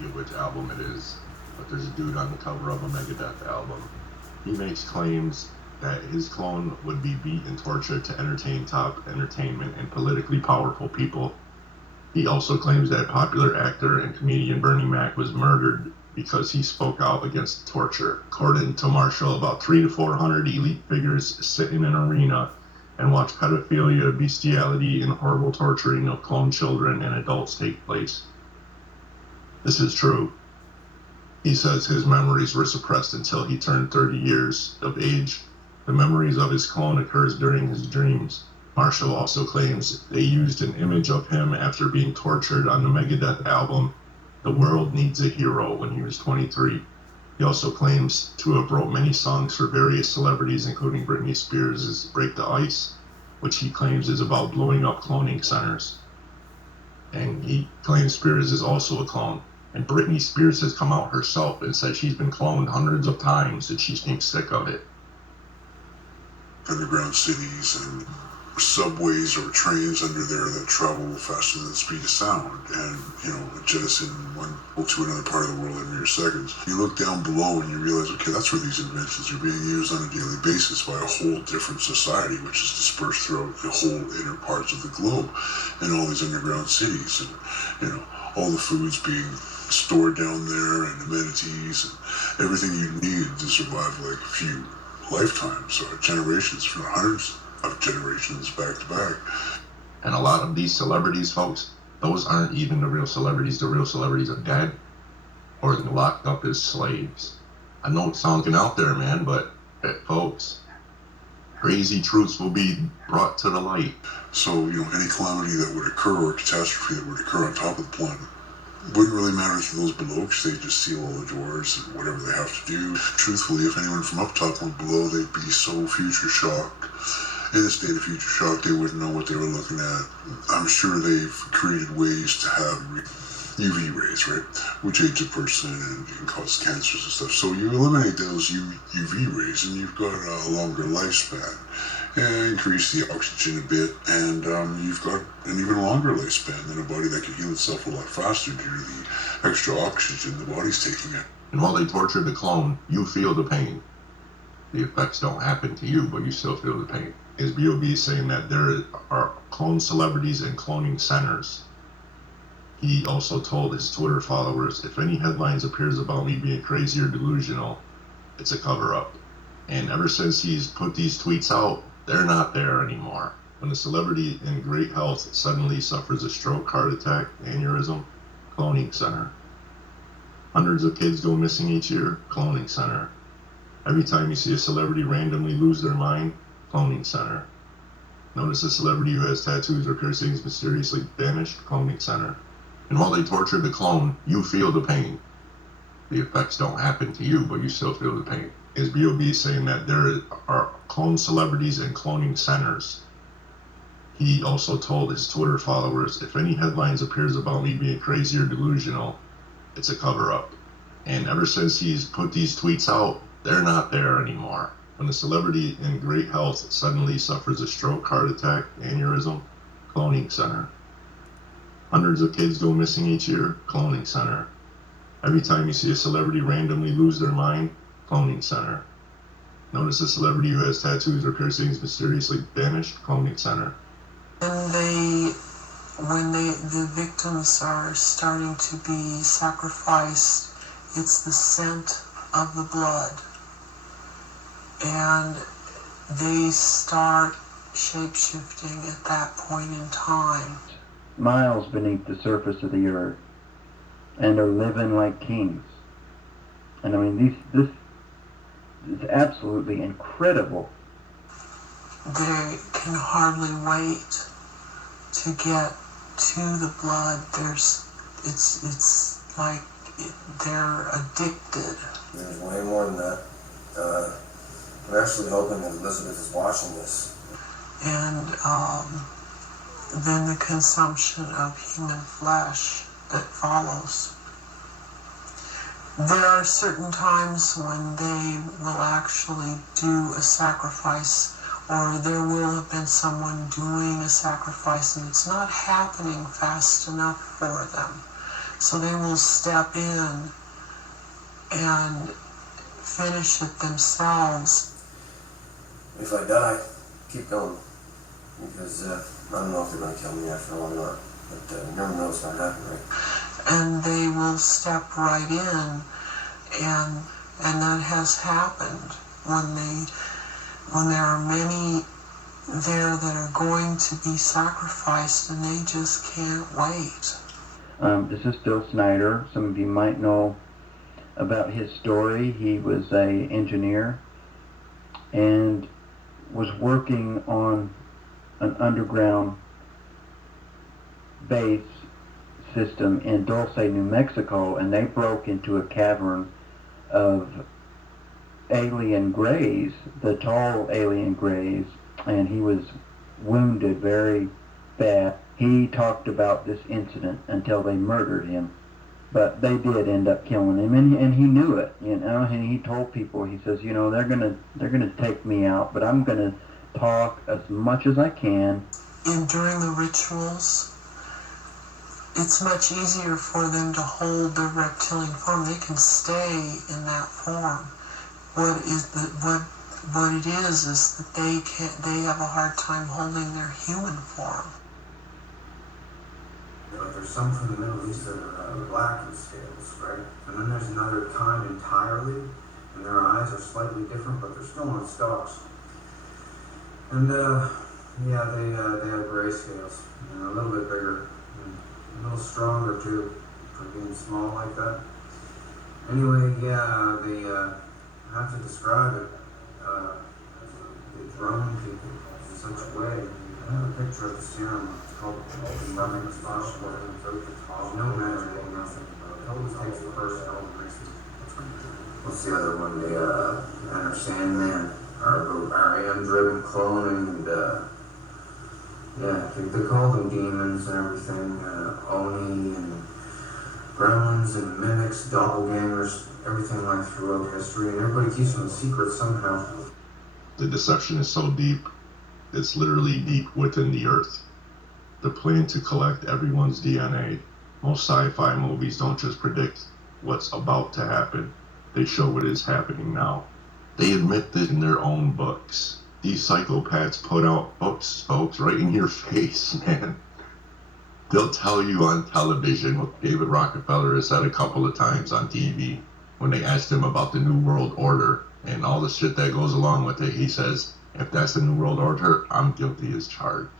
you which album it is, but there's a dude on the cover of a Megadeth album. He makes claims that his clone would be beat and tortured to entertain top entertainment and politically powerful people. He also claims that popular actor and comedian Bernie Mac was murdered because he spoke out against torture. According to Marshall, about 300 to 400 elite figures sit in an arena and watch pedophilia, bestiality, and horrible torturing of cloned children and adults take place. This is true. He says his memories were suppressed until he turned 30 years of age. The memories of his clone occurs during his dreams. Marshall also claims they used an image of him after being tortured on the Megadeth album The World Needs a Hero when he was 23. He also claims to have wrote many songs for various celebrities, including Britney Spears' Break the Ice, which he claims is about blowing up cloning centers. And he claims Spears is also a clone. And Britney Spears has come out herself and said she's been cloned hundreds of times and she's getting sick of it. Underground cities and subways or trains under there that travel faster than the speed of sound and, jettison one to another part of the world in mere seconds. You look down below and you realize, okay, that's where these inventions are being used on a daily basis by a whole different society, which is dispersed throughout the whole inner parts of the globe and all these underground cities and, all the foods being stored down there and amenities and everything you need to survive like a few lifetimes or generations, for hundreds of generations back to back. And a lot of these celebrities, folks, those aren't even the real celebrities. The real celebrities are dead or locked up as slaves. I know it's sounding out there, man, but folks, crazy truths will be brought to the light. So, any calamity that would occur or catastrophe that would occur on top of the planet wouldn't really matter to those below because they just seal all the doors and whatever they have to do. Truthfully, if anyone from up top went below, they'd be so future shocked. In a state of future shock, they wouldn't know what they were looking at. I'm sure they've created ways to have UV rays, right? Which age a person and can cause cancers and stuff. So you eliminate those UV rays and you've got a longer lifespan. And increase the oxygen a bit, and you've got an even longer lifespan than a body that can heal itself a lot faster due to the extra oxygen the body's taking in. And while they torture the clone, you feel the pain. The effects don't happen to you, but you still feel the pain. His B.O.B. is saying that there are clone celebrities and cloning centers. He also told his Twitter followers, if any headlines appears about me being crazy or delusional, it's a cover-up. And ever since he's put these tweets out, they're not there anymore. When a celebrity in great health suddenly suffers a stroke, heart attack, aneurysm, cloning center. Hundreds of kids go missing each year, cloning center. Every time you see a celebrity randomly lose their mind, cloning center. Notice a celebrity who has tattoos or piercings mysteriously vanished, cloning center. And while they torture the clone, you feel the pain. The effects don't happen to you, but you still feel the pain. His B.O.B. saying that there are clone celebrities and cloning centers. He also told his Twitter followers, if any headlines appears about me being crazy or delusional, it's a cover-up. And ever since he's put these tweets out, they're not there anymore. When a celebrity in great health suddenly suffers a stroke, heart attack, aneurysm, cloning center. Hundreds of kids go missing each year, cloning center. Every time you see a celebrity randomly lose their mind, cloning center. Notice a celebrity who has tattoos or piercings mysteriously vanished, cloning center. And when the victims are starting to be sacrificed, it's the scent of the blood. And they start shape-shifting at that point in time. Miles beneath the surface of the earth, and are living like kings. And I mean, this is absolutely incredible. They can hardly wait to get to the blood. It's like they're addicted. There's way more than that. I'm actually hoping that Elizabeth is watching this. And then the consumption of human flesh that follows. There are certain times when they will actually do a sacrifice, or there will have been someone doing a sacrifice, and it's not happening fast enough for them. So they will step in and finish it themselves. If I die, keep going. Because I don't know if they're going to kill me after all or not. But you never know what's going to happen, right? And they will step right in, and that has happened when there are many there that are going to be sacrificed, and they just can't wait. This is Phil Snyder. Some of you might know about his story. He was an engineer and was working on an underground base system in Dulce, New Mexico, and they broke into a cavern of alien greys, the tall alien greys, and he was wounded very bad. He talked about this incident until they murdered him, but they did end up killing him, and he knew it, you know. And he told people, he says, you know, they're gonna take me out, but I'm gonna talk as much as I can. And during the rituals, it's much easier for them to hold their reptilian form. They can stay in that form. What it is that they have a hard time holding their human form. Like there's some from the Middle East that are black in scales, right? And then there's another kind entirely, and their eyes are slightly different, but they're still on stalks. And yeah, they have gray scales, you know, a little bit bigger, and a little stronger too, for being small like that. Anyway, yeah, they I have to describe it. They drone people in such a way. I have a picture of the serum. It's called Islamic There's no magic or nothing. It always takes the first element. What's the other one? The Enter Sandman, our AM-driven cloning, and yeah, they call them demons and everything. Oni and gremlins and mimics, doppelgangers, everything like throughout history, and everybody keeps them a secret somehow. The deception is so deep, it's literally deep within the earth. The plan to collect everyone's DNA. Most sci-fi movies don't just predict what's about to happen. They show what is happening now. They admit this in their own books. These psychopaths put out books, folks, right in your face, man. They'll tell you on television what David Rockefeller has said a couple of times on TV when they asked him about the New World Order and all the shit that goes along with it. He says, if that's the New World Order, I'm guilty as charged.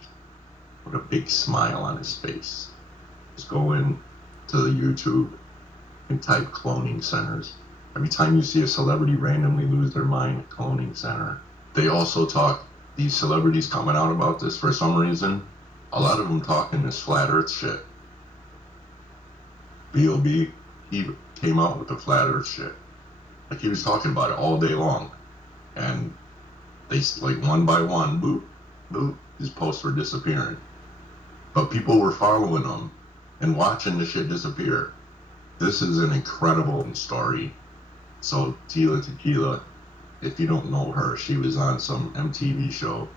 With a big smile on his face. Just go in to the YouTube and type cloning centers. Every time you see a celebrity randomly lose their mind, cloning center. They also talk, these celebrities coming out about this for some reason, a lot of them talking this flat earth shit. B.O.B., he came out with the flat earth shit. Like he was talking about it all day long. And they, like one by one, boop, boop, his posts were disappearing. But people were following him and watching the shit disappear. This is an incredible story. So Tila Tequila, if you don't know her, she was on some MTV show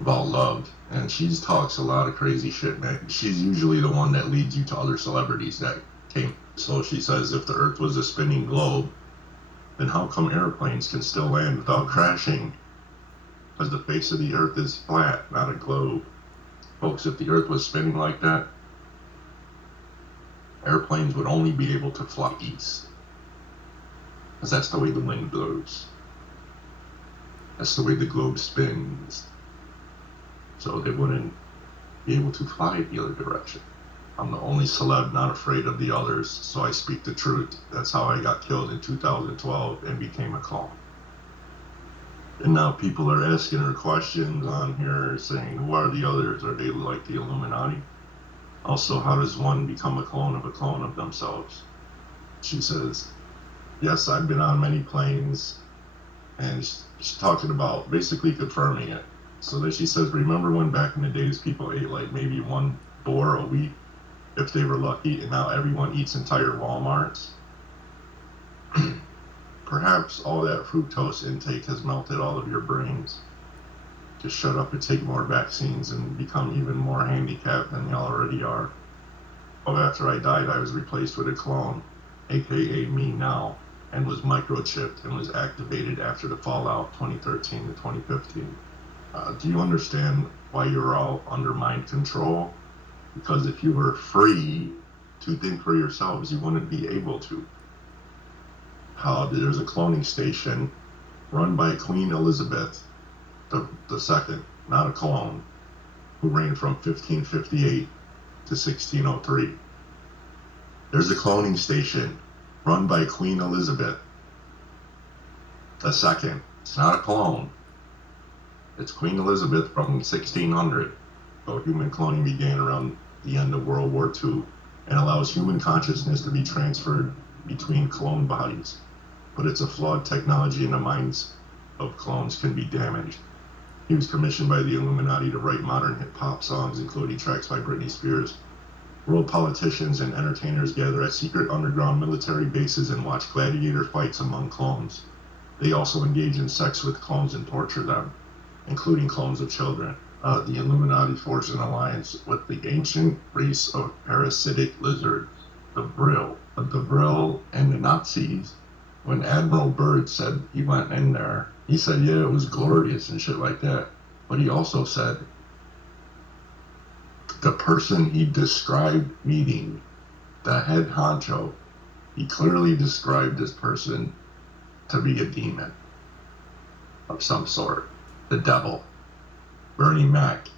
about love, and she talks a lot of crazy shit, man. She's usually the one that leads you to other celebrities that came. So she says if the earth was a spinning globe, then how come airplanes can still land without crashing? Because the face of the earth is flat, not a globe. Folks, if the earth was spinning like that, airplanes would only be able to fly east. Because that's the way the wind blows. That's the way the globe spins. So they wouldn't be able to fly the other direction. I'm the only celeb not afraid of the others, so I speak the truth. That's how I got killed in 2012 and became a clone. And now people are asking her questions on here saying, who are the others? Are they like the Illuminati? Also, how does one become a clone of themselves? She says, yes, I've been on many planes, and she's talking about basically confirming it. So then she says, remember when back in the days people ate like maybe one boar a week, if they were lucky, and now everyone eats entire Walmarts? Perhaps all that fructose intake has melted all of your brains. Just shut up and take more vaccines and become even more handicapped than you already are. after I died, I was replaced with a clone, aka me now, and was microchipped and was activated after the fallout 2013 to 2015. Do you understand why you're all under mind control? Because if you were free to think for yourselves, you wouldn't be able to. There's a cloning station run by Queen Elizabeth the Second, not a clone, who reigned from 1558 to 1603. There's a cloning station run by Queen Elizabeth II. It's not a clone. It's Queen Elizabeth from 1600. So human cloning began around the end of World War II and allows human consciousness to be transferred between clone bodies. But it's a flawed technology and the minds of clones can be damaged. He was commissioned by the Illuminati to write modern hip-hop songs, including tracks by Britney Spears. World politicians and entertainers gather at secret underground military bases and watch gladiator fights among clones. They also engage in sex with clones and torture them, including clones of children. The Illuminati forged an alliance with the ancient race of parasitic lizards, the Vril. The Vril and the Nazis. When Admiral Byrd said he went in there, he said, yeah, it was glorious and shit like that. But he also said, the person he described meeting, the head honcho, he clearly described this person to be a demon of some sort, the devil. Bernie Mac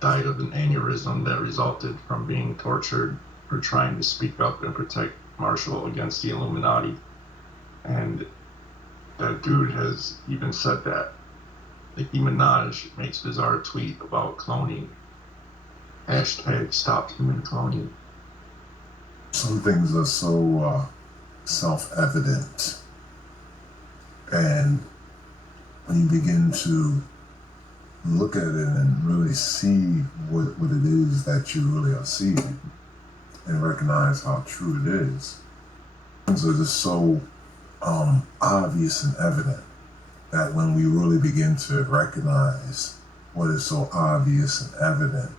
died of an aneurysm that resulted from being tortured for trying to speak up and protect Marshall against the Illuminati. And that dude has even said that. Nicki Minaj makes bizarre tweet about cloning. Hashtag stop human cloning. Some things are so self-evident. And when you begin to look at it and really see what it is that you really are seeing and recognize how true it is, things are just so obvious and evident that when we really begin to recognize what is so obvious and evident.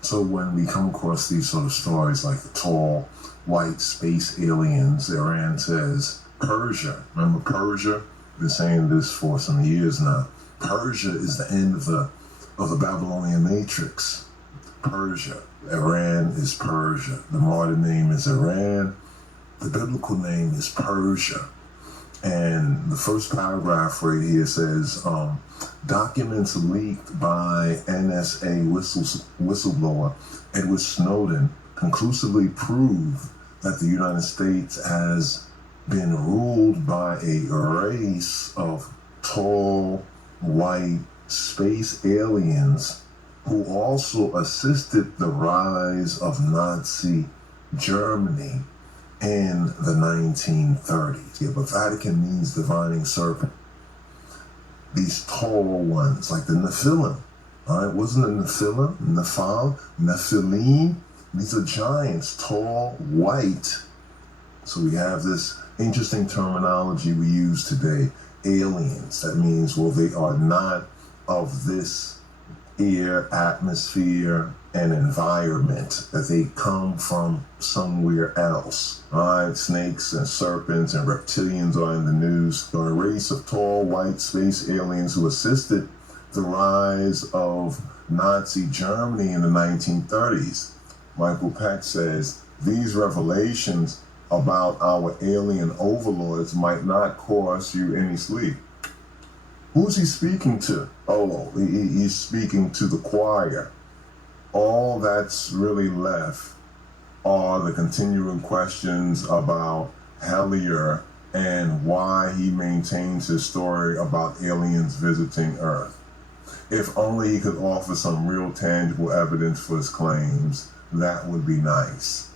So when we come across these sort of stories like the tall, white space aliens, Iran says, Persia, remember Persia? I've been saying this for some years now. Persia is the end of the Babylonian matrix. Persia. Iran is Persia. The modern name is Iran. The biblical name is Persia. And the first paragraph right here says, documents leaked by NSA whistleblower Edward Snowden conclusively prove that the United States has been ruled by a race of tall, white space aliens who also assisted the rise of Nazi Germany in the 1930s. Yeah, but Vatican means divining serpent. These tall ones, like the Nephilim, all right? Wasn't it Nephilim, Nephilim? These are giants, tall, white. So we have this interesting terminology we use today, aliens. That means, well, they are not of this air, atmosphere, and environment, that they come from somewhere else. All right, snakes and serpents and reptilians are in the news. They're a race of tall, white space aliens who assisted the rise of Nazi Germany in the 1930s. Michael Peck says, these revelations about our alien overlords might not cause you any sleep. Who's he speaking to? Oh, he's speaking to the choir. All that's really left are the continuing questions about Hellier and why he maintains his story about aliens visiting Earth. If only he could offer some real tangible evidence for his claims, that would be nice.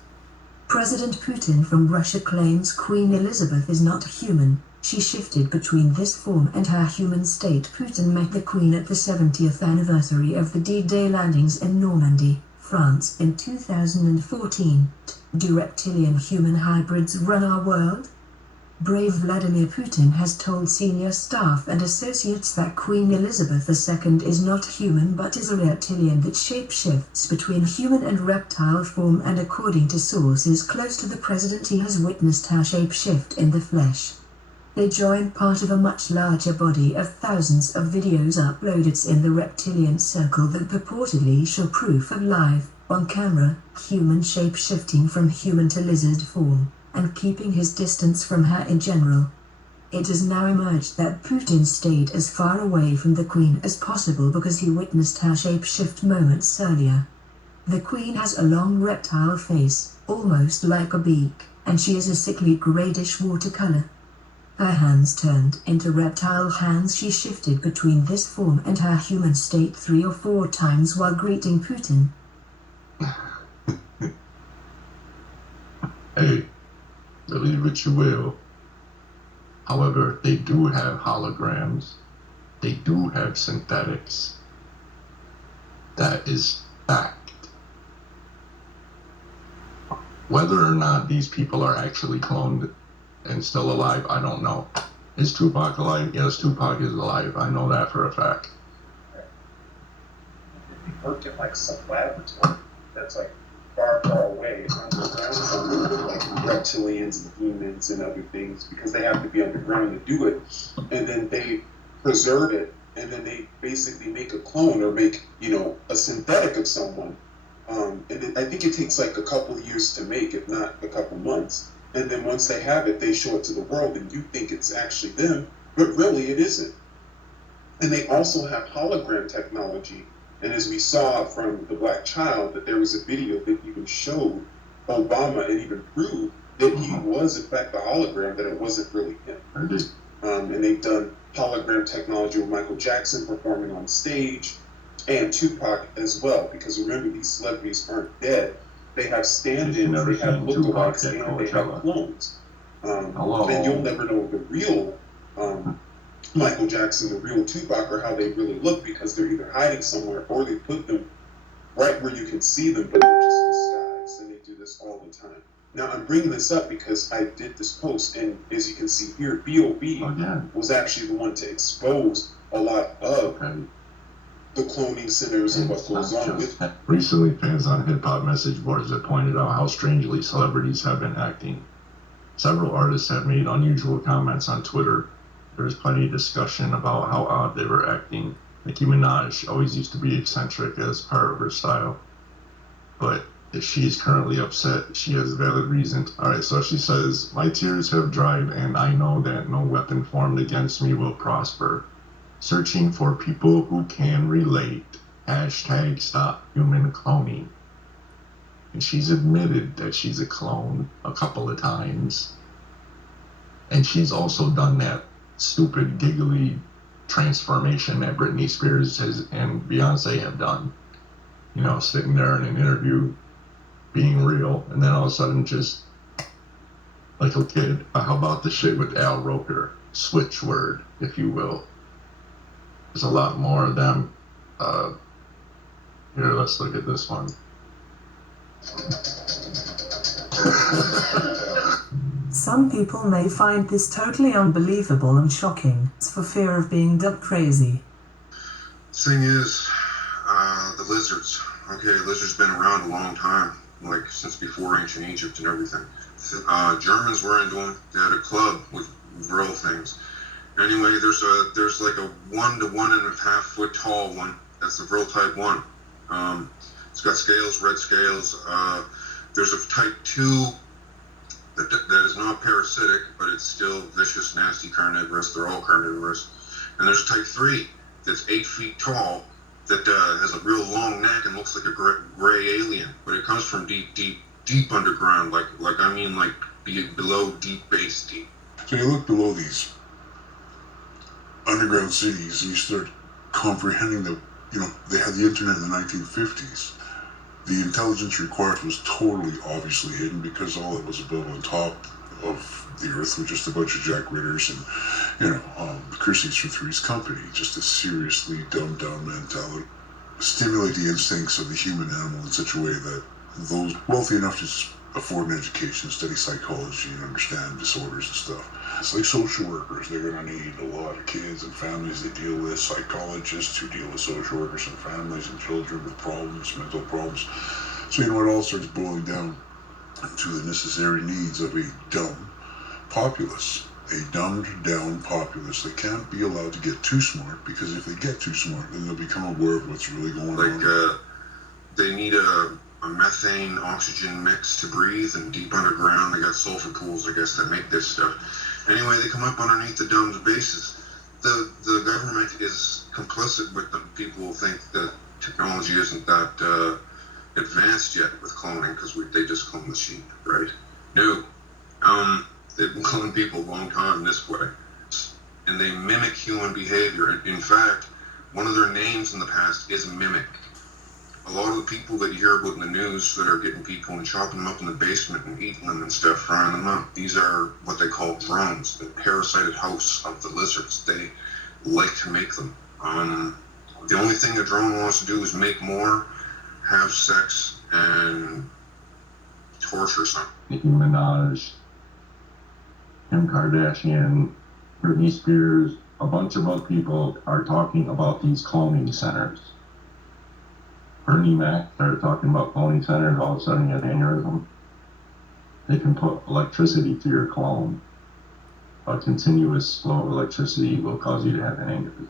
President Putin from Russia claims Queen Elizabeth is not human. She shifted between this form and her human state. Putin met the Queen at the 70th anniversary of the D-Day landings in Normandy, France in 2014. Do reptilian human hybrids run our world? Brave Vladimir Putin has told senior staff and associates that Queen Elizabeth II is not human but is a reptilian that shapeshifts between human and reptile form, and according to sources close to the president, he has witnessed her shapeshift in the flesh. They join part of a much larger body of thousands of videos uploaded in the reptilian circle that purportedly show proof of live, on-camera, human shape-shifting from human to lizard form, and keeping his distance from her in general. It has now emerged that Putin stayed as far away from the Queen as possible because he witnessed her shape-shift moments earlier. The Queen has a long reptile face, almost like a beak, and she is a sickly gradish watercolor. Her hands turned into reptile hands. She shifted between this form and her human state 3 or 4 times while greeting Putin. Hey, believe what you will. However, they do have holograms. They do have synthetics. That is fact. Whether or not these people are actually cloned and still alive, I don't know. Is Tupac alive? Yes, Tupac is alive. I know that for a fact. He worked in like some laboratory that's like far, far away underground somewhere, like reptilians and demons and other things, because they have to be underground to do it. And then they preserve it, and then they basically make a clone or make, a synthetic of someone. And then I think it takes like a couple of years to make, if not a couple months. And then once they have it, they show it to the world, and you think it's actually them, but really it isn't. And they also have hologram technology. And as we saw from The Black Child, that there was a video that even showed Obama and even proved that he was in fact the hologram, that it wasn't really him. And they've done hologram technology with Michael Jackson performing on stage, and Tupac as well, because remember, these celebrities aren't dead. They have stand-ins, they have lookalikes, and they have clones. And you'll never know the real Michael Jackson, the real Tupac, or how they really look, because they're either hiding somewhere or they put them right where you can see them, but they're just disguised, and they do this all the time. Now, I'm bringing this up because I did this post, and as you can see here, B.O.B. was actually the one to expose a lot of the cloning centers and what goes on with it. Recently, fans on hip-hop message boards have pointed out how strangely celebrities have been acting. Several artists have made unusual comments on Twitter. There's plenty of discussion about how odd they were acting. Nicki Minaj always used to be eccentric as part of her style. But if she is currently upset, she has valid reason. Alright, so she says, "My tears have dried, and I know that no weapon formed against me will prosper. Searching for people who can relate. Hashtag stop human cloning." And she's admitted that she's a clone a couple of times. And she's also done that stupid, giggly transformation that Britney Spears and Beyonce have done. Sitting there in an interview, being real, and then all of a sudden just like a kid. How about the shit with Al Roker? Switch word, if you will. There's a lot more of them. Here, let's look at this one. Some people may find this totally unbelievable and shocking, for fear of being dubbed crazy. Thing is, the lizards. Okay, lizards been around a long time, like since before ancient Egypt and everything. Germans were into them. They had a club with real things. Anyway, there's like a 1 to 1.5 foot tall one. That's the Vril type 1. It's got scales, red scales. There's a type 2 that is not parasitic, but it's still vicious, nasty, carnivorous. They're all carnivorous. And there's a type 3 that's 8 feet tall that has a real long neck and looks like a gray alien, but it comes from deep underground, like below deep base deep. So you look below these underground cities and you start comprehending that, they had the internet in the 1950s. The intelligence required was totally obviously hidden because all that was above on top of the earth were just a bunch of Jack Ritters and, Christie's from Three's Company. Just a seriously dumbed down mentality. Stimulate the instincts of the human animal in such a way that those wealthy enough to afford an education, study psychology, and understand disorders and stuff. It's like social workers. They're going to need a lot of kids and families they deal with, psychologists who deal with social workers and families and children with problems, mental problems. So, it all starts boiling down to the necessary needs of a dumb populace. A dumbed down populace that can't be allowed to get too smart, because if they get too smart, then they'll become aware of what's really going on. They need a methane oxygen mix to breathe, and deep underground they got sulfur pools, I guess, that make this stuff. Anyway, they come up underneath the dome's bases. The government is complicit with them. People think that technology isn't that advanced yet with cloning, because they just clone the sheep, right? No. They've been cloning people a long time this way. And they mimic human behavior. In fact, one of their names in the past is Mimic. A lot of the people that you hear about in the news that are getting people and chopping them up in the basement and eating them and stuff, frying them up, these are what they call drones, the parasited hosts of the lizards. They like to make them. The only thing a drone wants to do is make more, have sex, and torture some. Nicki Minaj, Kim Kardashian, Britney Spears, a bunch of other people are talking about these cloning centers. Bernie Mac started talking about cloning centers, all of a sudden you have aneurysm. They can put electricity to your clone. A continuous flow of electricity will cause you to have an aneurysm.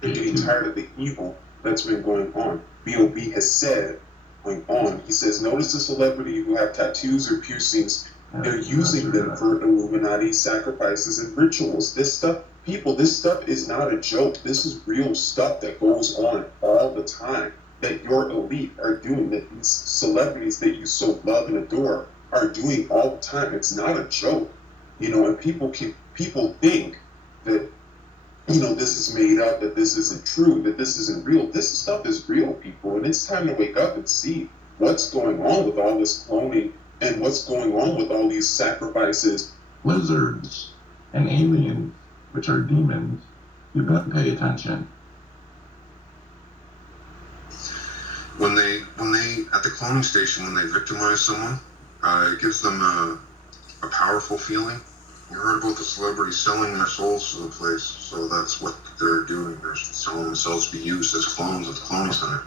They're getting tired of the evil that's been going on. B.O.B. has said, going on, he says, notice the celebrity who have tattoos or piercings, they're using them for Illuminati sacrifices and rituals. This stuff is not a joke. This is real stuff that goes on all the time, that your elite are doing, that these celebrities that you so love and adore are doing all the time. It's not a joke, and people think that, this is made up, that this isn't true, that this isn't real. This stuff is real, people, and it's time to wake up and see what's going on with all this cloning and what's going on with all these sacrifices. Lizards and aliens, which are demons, you better pay attention. When they at the cloning station, when they victimize someone, it gives them a powerful feeling. You heard about the celebrities selling their souls to the place, so that's what they're doing. They're selling themselves to be used as clones at the cloning center.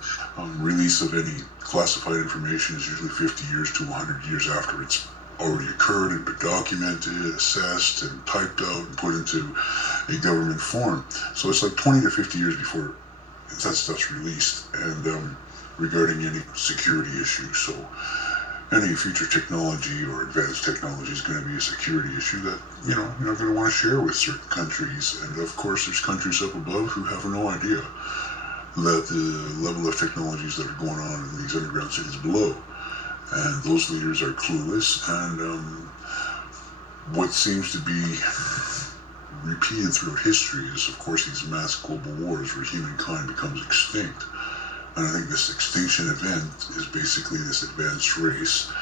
Release of any classified information is usually 50 years to 100 years after it's already occurred and been documented, assessed, and typed out and put into a government form. So it's like 20 to 50 years before that stuff's released, and regarding any security issues. So any future technology or advanced technology is going to be a security issue that, you're not going to want to share with certain countries. And of course, there's countries up above who have no idea that the level of technologies that are going on in these underground cities below. And those leaders are clueless. And what seems to be repeated throughout history is, of course, these mass global wars where humankind becomes extinct. And I think this extinction event is basically this advanced race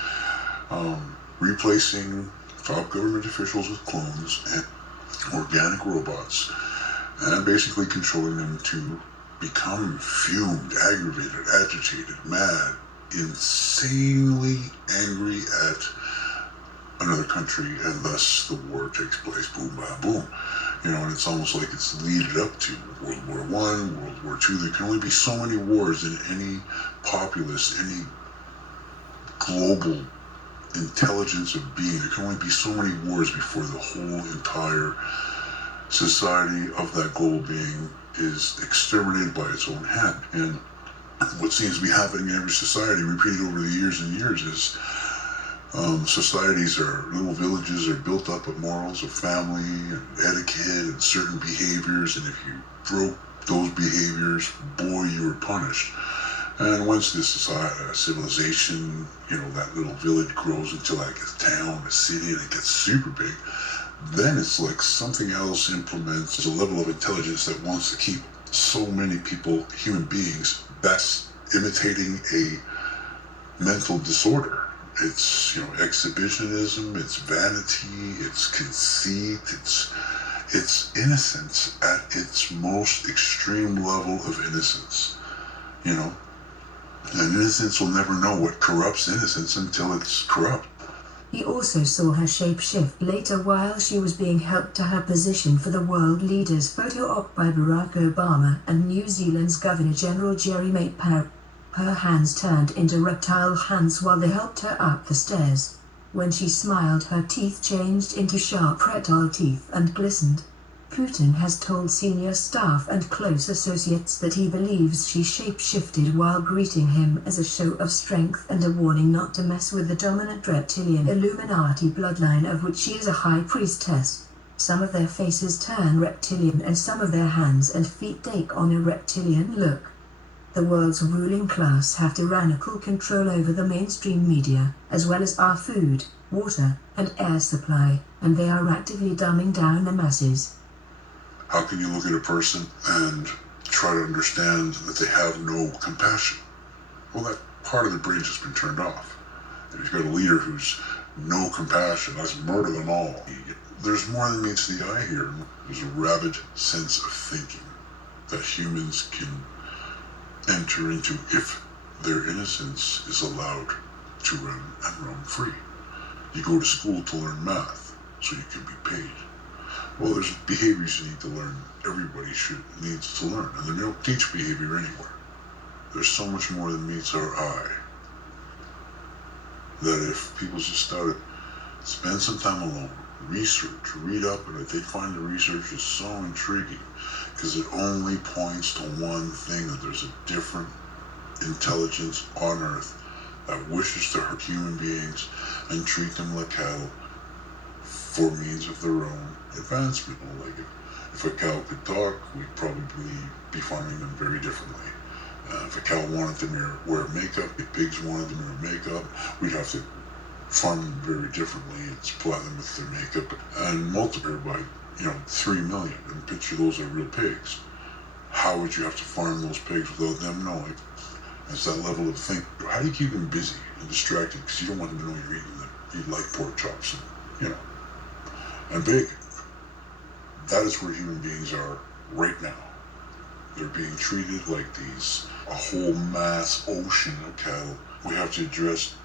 replacing top government officials with clones and organic robots, and basically controlling them to become fumed, aggravated, agitated, mad, insanely angry at another country, and thus the war takes place. Boom, bam, boom. And it's almost like it's leaded up to World War I, World War II. There can only be so many wars in any populace, any global intelligence of being. There can only be so many wars before the whole entire society of that global being is exterminated by its own hand. And what seems to be happening in every society, repeated over the years and years, is societies or little villages are built up of morals of family and etiquette and certain behaviors, and if you broke those behaviors, boy, you were punished. And once this civilization, that little village grows into like a town, a city, and it gets super big, then it's like something else implements a level of intelligence that wants to keep so many people, human beings, that's imitating a mental disorder. It's, exhibitionism, it's vanity, it's conceit, it's innocence at its most extreme level of innocence, And innocence will never know what corrupts innocence until it's corrupt. He also saw her shapeshift later while she was being helped to her position for the World Leaders photo op by Barack Obama and New Zealand's Governor-General Jerry Mape. Her hands turned into reptile hands while they helped her up the stairs. When she smiled, her teeth changed into sharp reptile teeth and glistened. Putin has told senior staff and close associates that he believes she shape-shifted while greeting him as a show of strength and a warning not to mess with the dominant reptilian Illuminati bloodline of which she is a high priestess. Some of their faces turn reptilian and some of their hands and feet take on a reptilian look. The world's ruling class have tyrannical control over the mainstream media, as well as our food, water, and air supply, and they are actively dumbing down the masses. How can you look at a person and try to understand that they have no compassion? Well, that part of the brain's just been turned off. If you've got a leader who's no compassion, that's murder them all. There's more than meets the eye here. There's a rabid sense of thinking that humans can enter into if their innocence is allowed to run and roam free. You go to school to learn math so you can be paid. Well, there's behaviors you need to learn. Everybody needs to learn, and they don't teach behavior anywhere. There's so much more than meets our eye. That if people just started, spend some time alone, research, read up on it, they find the research is so intriguing because it only points to one thing, that there's a different intelligence on Earth that wishes to hurt human beings and treat them like cattle for means of their own advancement. Like if a cow could talk, we'd probably be farming them very differently. If a cow wanted to wear makeup, if pigs wanted to wear makeup, we'd have to farm them very differently and supply them with their makeup and multiply by 3 million, and picture those are real pigs. How would you have to farm those pigs without them knowing? It's that level of thinking. How do you keep them busy and distracted? Because you don't want them to know you're eating them. You like pork chops and bacon. That is where human beings are right now. They're being treated like a whole mass ocean of cattle. We have to address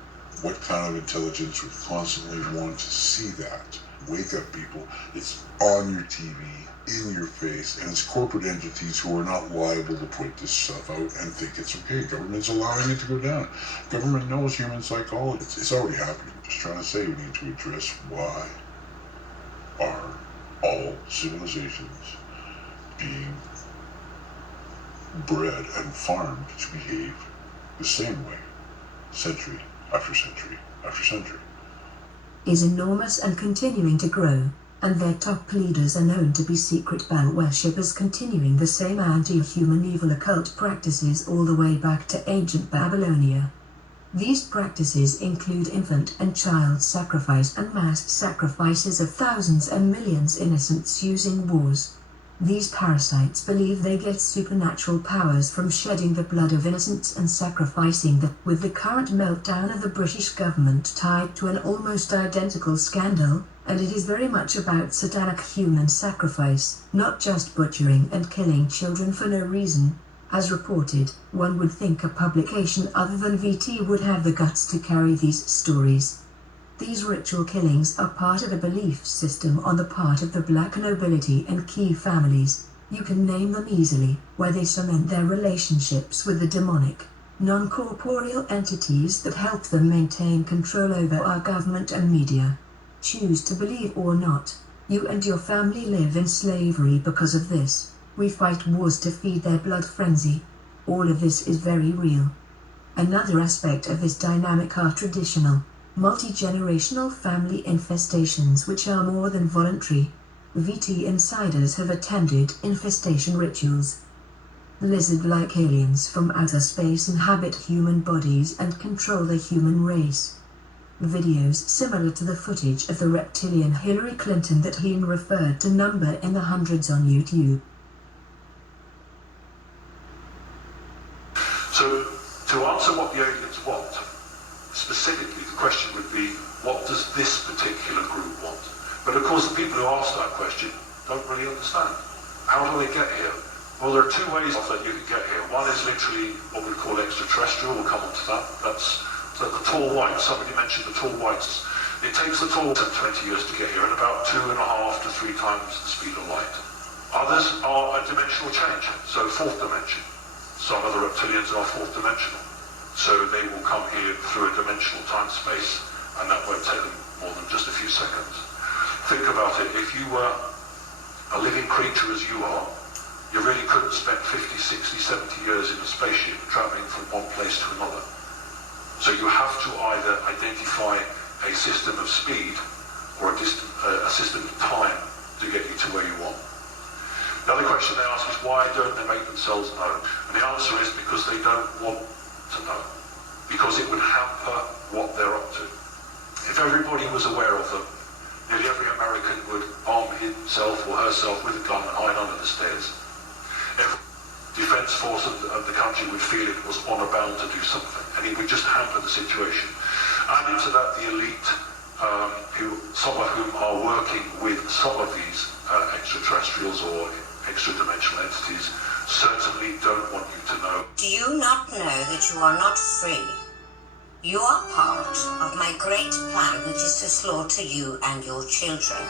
what kind of intelligence would constantly want to see that. Wake up, people. It's on your TV, in your face, and it's corporate entities who are not liable to put this stuff out and think it's okay. Government's allowing it to go down. Government knows human psychology. It's already happening. I'm just trying to say we need to address why are all civilizations being bred and farmed to behave the same way, century after century after century. Is enormous and continuing to grow, and their top leaders are known to be secret Baal worshippers continuing the same anti-human evil occult practices all the way back to ancient Babylonia. These practices include infant and child sacrifice and mass sacrifices of thousands and millions innocents using wars. These parasites believe they get supernatural powers from shedding the blood of innocents and sacrificing them, with the current meltdown of the British government tied to an almost identical scandal, and it is very much about satanic human sacrifice, not just butchering and killing children for no reason. As reported, one would think a publication other than VT would have the guts to carry these stories. These ritual killings are part of a belief system on the part of the black nobility and key families, you can name them easily, where they cement their relationships with the demonic, non-corporeal entities that help them maintain control over our government and media. Choose to believe or not, you and your family live in slavery because of this. We fight wars to feed their blood frenzy. All of this is very real. Another aspect of this dynamic are traditional, multi-generational family infestations which are more than voluntary. VT insiders have attended infestation rituals. Lizard-like aliens from outer space inhabit human bodies and control the human race. Videos similar to the footage of the reptilian Hillary Clinton that Heen referred to number in the hundreds on YouTube. So, to answer what the aliens want, specifically the question would be, what does this particular group want? But of course the people who ask that question don't really understand. How do they get here? Well, there are two ways that you can get here. One is literally what we call extraterrestrial, we'll come on to that. That's the tall whites, somebody mentioned the tall whites. It takes the tall 20 years to get here, at about 2.5 to 3 times the speed of light. Others are a dimensional change, so fourth dimension. Some of the reptilians are fourth dimensional. So they will come here through a dimensional time-space, and that won't take them more than just a few seconds. Think about it. If you were a living creature as you are, you really couldn't spend 50, 60, 70 years in a spaceship traveling from one place to another. So you have to either identify a system of speed or a system of time to get you to where you want. The other question they ask is, why don't they make themselves known? And the answer is because they don't want to know. Because it would hamper what they're up to. If everybody was aware of them, nearly every American would arm himself or herself with a gun and hide under the stairs. Every defense force of the country would feel it was honor bound to do something, and it would just hamper the situation. Add into that the elite, some of whom are working with some of these extraterrestrials or extra-dimensional entities, certainly don't want you to know. Do you not know that you are not free? You are part of my great plan, which is to slaughter you and your children.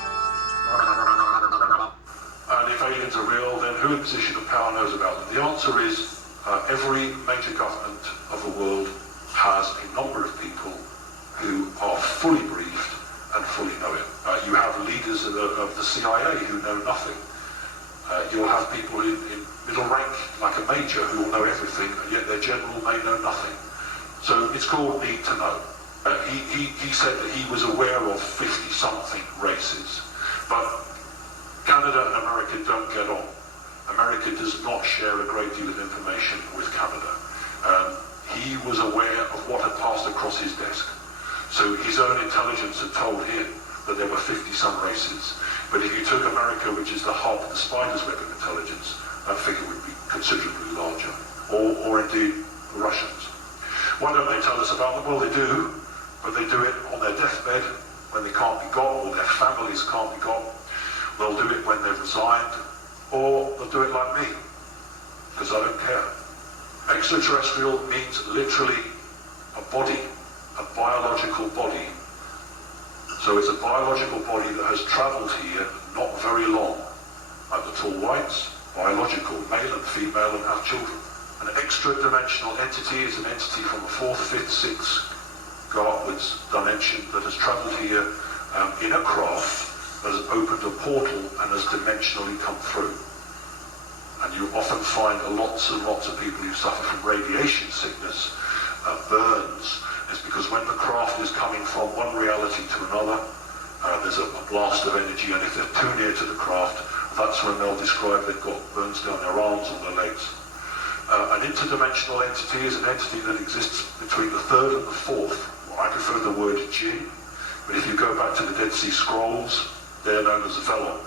And if aliens are real, then who in position of power knows about them? The answer is every major government of the world has a number of people who are fully briefed and fully know it. You have leaders of the CIA who know nothing. You'll have people in middle rank, like a major, who will know everything, and yet their general may know nothing. So it's called need to know. He said that he was aware of 50-something races, but Canada and America don't get on. America does not share a great deal of information with Canada. He was aware of what had passed across his desk. So his own intelligence had told him that there were 50-some races. But if you took America, which is the hub, the spider's web of intelligence, that figure would be considerably larger. Or indeed, the Russians. Why don't they tell us about them? Well, they do, but they do it on their deathbed, when they can't be got, or their families can't be got. They'll do it when they've resigned, or they'll do it like me, because I don't care. Extraterrestrial means literally a body, a biological body. So it's a biological body that has travelled here not very long. Like the tall whites, biological, male and female, and have children. An extra-dimensional entity is an entity from the 4th, 5th, 6th, go upwards dimension that has travelled here in a craft that has opened a portal and has dimensionally come through. And you often find lots and lots of people who suffer from radiation sickness, burns. It's because when the craft is coming from one reality to another, there's a blast of energy, and if they're too near to the craft, that's when they'll describe they've got burns down their arms or their legs. An interdimensional entity is an entity that exists between the 3rd and the 4th. I prefer the word jinn, but if you go back to the Dead Sea Scrolls, they're known as Velon.